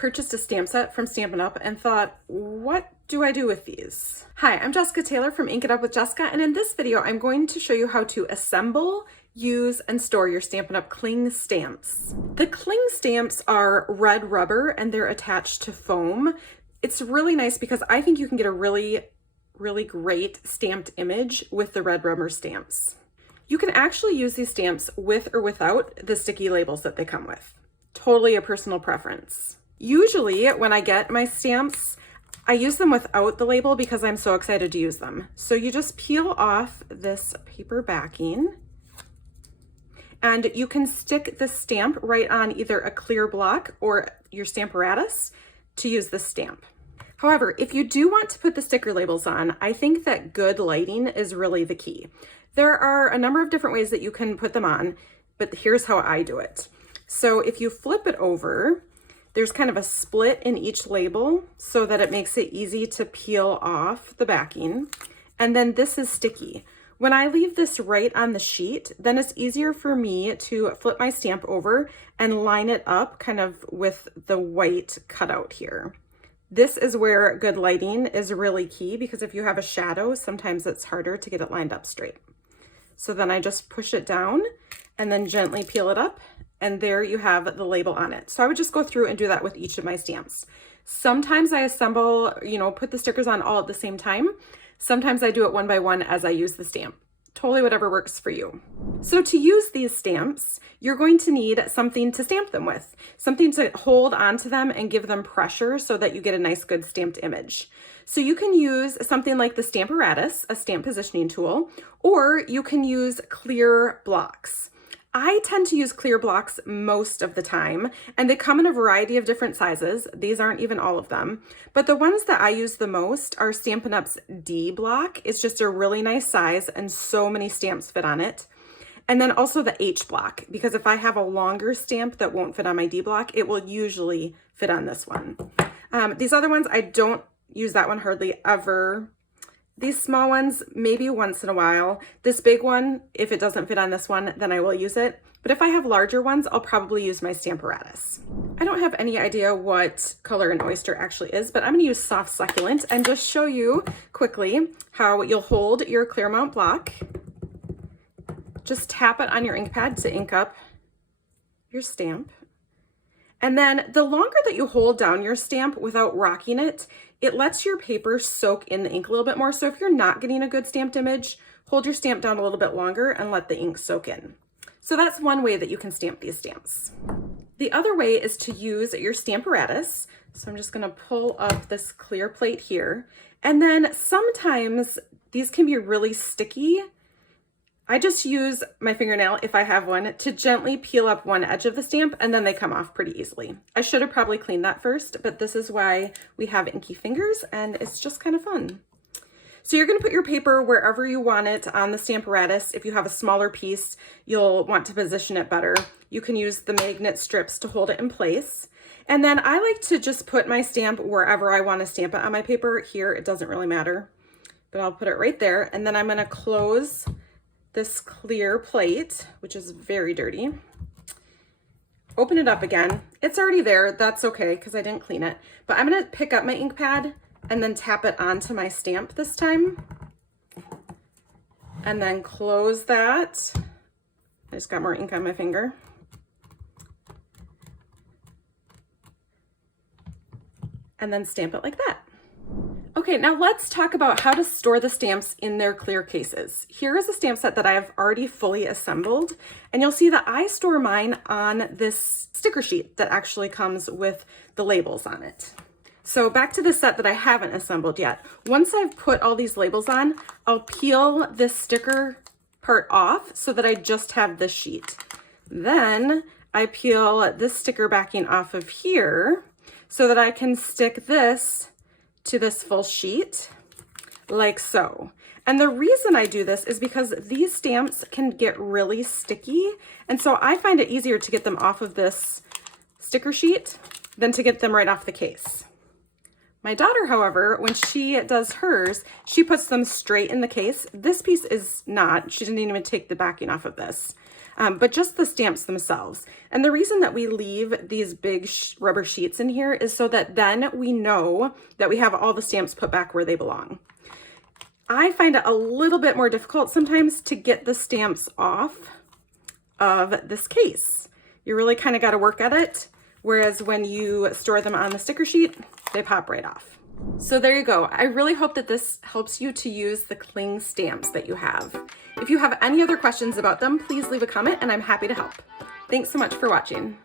purchased a stamp set from Stampin' Up! And thought, what do I do with these? Hi, I'm Jessica Taylor from Ink It Up with Jessica, and in this video I'm going to show you how to assemble, use, and store your Stampin' Up! Cling stamps. The cling stamps are red rubber and they're attached to foam. It's really nice because I think you can get a really great stamped image with the red rubber stamps. You can actually use these stamps with or without the sticky labels that they come with. Totally a personal preference. Usually when I get my stamps, I use them without the label because I'm so excited to use them. So you just peel off this paper backing and you can stick the stamp right on either a clear block or your stamparatus to use the stamp. However, if you do want to put the sticker labels on, I think that good lighting is really the key. There are a number of different ways that you can put them on, but here's how I do it. So if you flip it over, there's kind of a split in each label so that it makes it easy to peel off the backing. And then this is sticky. When I leave this right on the sheet, then it's easier for me to flip my stamp over and line it up kind of with the white cutout here. This is where good lighting is really key because if you have a shadow, sometimes it's harder to get it lined up straight. So then I just push it down and then gently peel it up, and there you have the label on it. So I would just go through and do that with each of my stamps. Sometimes I assemble, put the stickers on all at the same time. Sometimes I do it one by one as I use the stamp. Totally whatever works for you. So to use these stamps, you're going to need something to stamp them with, something to hold onto them and give them pressure so that you get a nice good stamped image. So you can use something like the stamparatus, a stamp positioning tool, or you can use clear blocks. I tend to use clear blocks most of the time, and they come in a variety of different sizes. These aren't even all of them, but the ones that I use the most are Stampin' Up's D block. It's just a really nice size and so many stamps fit on it. And then also the H block, because if I have a longer stamp that won't fit on my D block, it will usually fit on this one. These other ones, I don't use that one hardly ever. These small ones, maybe once in a while. This big one, if it doesn't fit on this one, then I will use it. But if I have larger ones, I'll probably use my stamparatus. I don't have any idea what color an oyster actually is, but I'm gonna use soft succulent and just show you quickly how you'll hold your Clearmount block. Just tap it on your ink pad to ink up your stamp. And then the longer that you hold down your stamp without rocking it, it lets your paper soak in the ink a little bit more. So if you're not getting a good stamped image, hold your stamp down a little bit longer and let the ink soak in. So that's one way that you can stamp these stamps. The other way is to use your stamparatus. So I'm just gonna pull up this clear plate here. And then sometimes these can be really sticky. I just use my fingernail, if I have one, to gently peel up one edge of the stamp, and then they come off pretty easily. I should have probably cleaned that first, but this is why we have inky fingers, and it's just kind of fun. So you're gonna put your paper wherever you want it on the stamparatus. If you have a smaller piece, you'll want to position it better. You can use the magnet strips to hold it in place. And then I like to just put my stamp wherever I want to stamp it on my paper. Here, it doesn't really matter, but I'll put it right there, and then I'm gonna close this clear plate, which is very dirty. Open it up again. It's already there. That's okay because I didn't clean it. But I'm going to pick up my ink pad and then tap it onto my stamp this time. And then close that. I just got more ink on my finger. And then stamp it like that. Okay, now let's talk about how to store the stamps in their clear cases. Here is a stamp set that I have already fully assembled, and you'll see that I store mine on this sticker sheet that actually comes with the labels on it. So back to the set that I haven't assembled yet. Once I've put all these labels on, I'll peel this sticker part off so that I just have this sheet. Then I peel this sticker backing off of here so that I can stick this to this full sheet like so. And the reason I do this is because these stamps can get really sticky, and so I find it easier to get them off of this sticker sheet than to get them right off the case. My daughter, however, when she does hers, she puts them straight in the case. This piece is not. She didn't even take the backing off of this. but just the stamps themselves. And the reason that we leave these big rubber sheets in here is so that then we know that we have all the stamps put back where they belong. I find it a little bit more difficult sometimes to get the stamps off of this case. You really kind of got to work at it, whereas when you store them on the sticker sheet, they pop right off. So there you go. I really hope that this helps you to use the cling stamps that you have. If you have any other questions about them, please leave a comment and I'm happy to help. Thanks so much for watching.